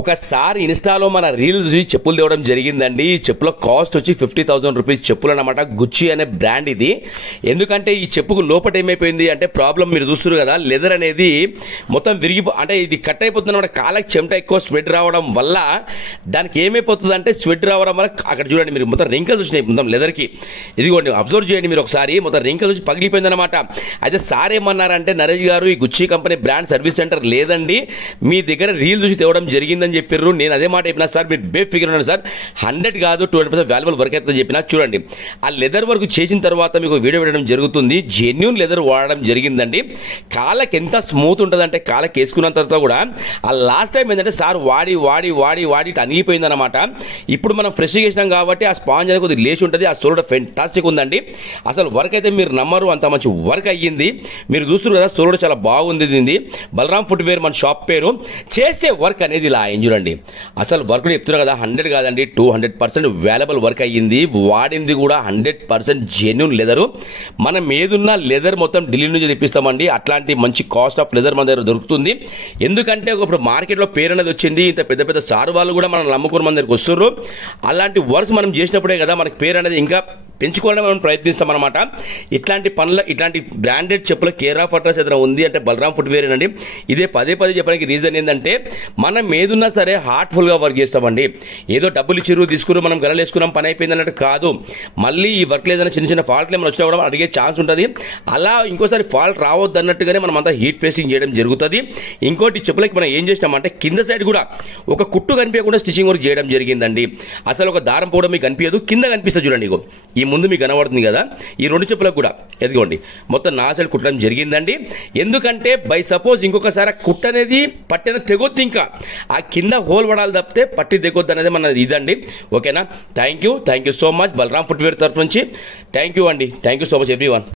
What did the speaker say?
ఒకసారి ఇన్స్టాలో మన రీల్స్ చూసి చెప్పులు తేవడం జరిగిందండి. ఈ చెప్పుల కాస్ట్ వచ్చి 50,000 రూపీస్ చెప్పులు అన్నమాట. గుచ్చి అనే బ్రాండ్ ఇది. ఎందుకంటే ఈ చెప్పుకు లోపల ఏమైపోయింది అంటే ప్రాబ్లం మీరు చూస్తున్నారు కదా, లెదర్ అనేది మొత్తం అంటే ఇది కట్ అయిపోతుంది అన్నమాట. కాళ్ళకి చెమట ఎక్కువ స్వెట్ రావడం వల్ల దానికి ఏమైపోతుంది అంటే స్వెట్ రావడం వల్ల అక్కడ చూడండి మీరు మొత్తం రింకల్స్ వచ్చినాయి మొత్తం లెదర్ కి. ఇదిగోండి అబ్జర్వ్ చేయండి మీరు ఒకసారి, మొత్తం రింకల్స్ వచ్చి పగిలిపోయింది అనమాట. అయితే సార్ ఏమన్నారంటే, నరేష్ గారు ఈ గుచ్చి కంపెనీ బ్రాండ్ సర్వీస్ సెంటర్ లేదండి, మీ దగ్గర రీల్ చూసి తేవడం జరిగిందని చెప్పారు. నేను అదే మాట చెప్పినా, సార్ మీరు బేఫ్ ఫిగర్ ఉన్నాడు సార్, 100 కాదు 200% వాల్యుబుల్ వర్క్ అవుతుందని చెప్పినా. చూడండి ఆ లెదర్ వర్క్ చేసిన తర్వాత మీకు వీడియో పెట్టడం జరుగుతుంది. జెన్యూన్ లెదర్ వాడడం జరిగిందండి. కాళ్ళకి ఎంత స్మూత్ ఉంటుందంటే కాళ్ళకి వేసుకున్న తర్వాత కూడా ఆ లాస్ట్ టైం ఏంటంటే సార్ వాడి వాడి వాడి వాడి అనిగిపోయింది అనమాట. ఇప్పుడు మనం ఫ్రెష్ చేసినాం కాబట్టి ఆ స్పాంజ్ అనేది కొద్దిగా లేచి ఉంటుంది. ఆ సోల్ ఫెంటాస్టిక్ ఉందండి. అసలు వర్క్ అయితే మీరు నమ్మరు, అంత మంచి వర్క్ అయ్యింది. మీరు చూస్తున్నారు కదా, సోల్ చాలా బాగుంది. దీనిది బలరాం ఫుట్వేర్ మన షాప్ పేరు. చేస్తే వర్క్ అనేది ఇలా అయింది చూడండి. అసలు వర్క్ చెప్తున్నారు కదా, 100 కాదండి 200% వాల్యుబుల్ వర్క్ అయ్యింది. వాడింది కూడా 100% జెన్యూన్ లెదర్. మనం ఏదున్న లెదర్ మొత్తం ఢిల్లీ నుంచి తెప్పిస్తామండి. అట్లాంటి మంచి కాస్ట్ ఆఫ్ లెదర్ మన దగ్గర దొరుకుతుంది. ఎందుకంటే ఇప్పుడు మార్కెట్ లో పేరు అనేది వచ్చింది. ఇంత పెద్ద పెద్ద సార్ వాళ్ళు కూడా మనం నమ్ముకుని మన దగ్గరకు వస్తున్నారు. అలాంటి వర్క్స్ మనం చేసినప్పుడే కదా మనకి పేరు అనేది ఇంకా పెంచుకోవడానికి మనం ప్రయత్నిస్తాం అనమాట. ఇట్లాంటి పనుల ఇట్లాంటి బ్రాండెడ్ చెప్పుల కేర్ ఆఫ్ అడ్రస్ ఏదైనా ఉంది అంటే బలరాం ఫుట్వేర్ అండి. ఇదే పదే చెప్పడానికి రీజన్ ఏంటంటే, మనం ఏదున్నా సరే హార్ట్ఫుల్ గా వర్క్ చేస్తామండి. ఏదో డబ్బులు ఇచ్చిరు తీసుకురు మనం గలలు వేసుకున్నాం పని అయిపోయింది అన్నట్టు కాదు. మళ్ళీ ఈ వర్క్ ఏదైనా చిన్న చిన్న ఫాల్ట్లు ఏమైనా వచ్చినా కూడా అడిగే ఛాన్స్ ఉంటుంది. అలా ఇంకోసారి ఫాల్ట్ రావద్దు అన్నట్టుగానే మనం అంతా హీట్ ప్రెసింగ్ చేయడం జరుగుతుంది. ఇంకోటి చెప్పులకి మనం ఏం చేసినామంటే కింద సైడ్ కూడా ఒక కుట్టు కనిపించకుండా స్టిచింగ్ వర్క్ చేయడం జరిగిందండి. అసలు ఒక దారం కూడా మీకు కనిపించదు, కింద కనిపిస్తుంది చూడండి. ఈ ముందు మీకు కనబడుతుంది కదా, ఈ 2 చెప్పులకు కూడా ఎదిగోండి మొత్తం నా సైడ్ కుట్టడం జరిగిందండి. ఎందుకంటే బై సపోజ్ ఇంకొకసారి కుట్ట అనేది పట్టిన తెగొద్దు, ఇంకా ఆ కింద హోల్ పడాలి తప్పితే పట్టి తెగొద్దు అనేది మన ఇదండి. ఓకేనా, thank you so much Balaram footwear తరఫు నుంచి. థ్యాంక్ యూ అండి, thank you so much everyone.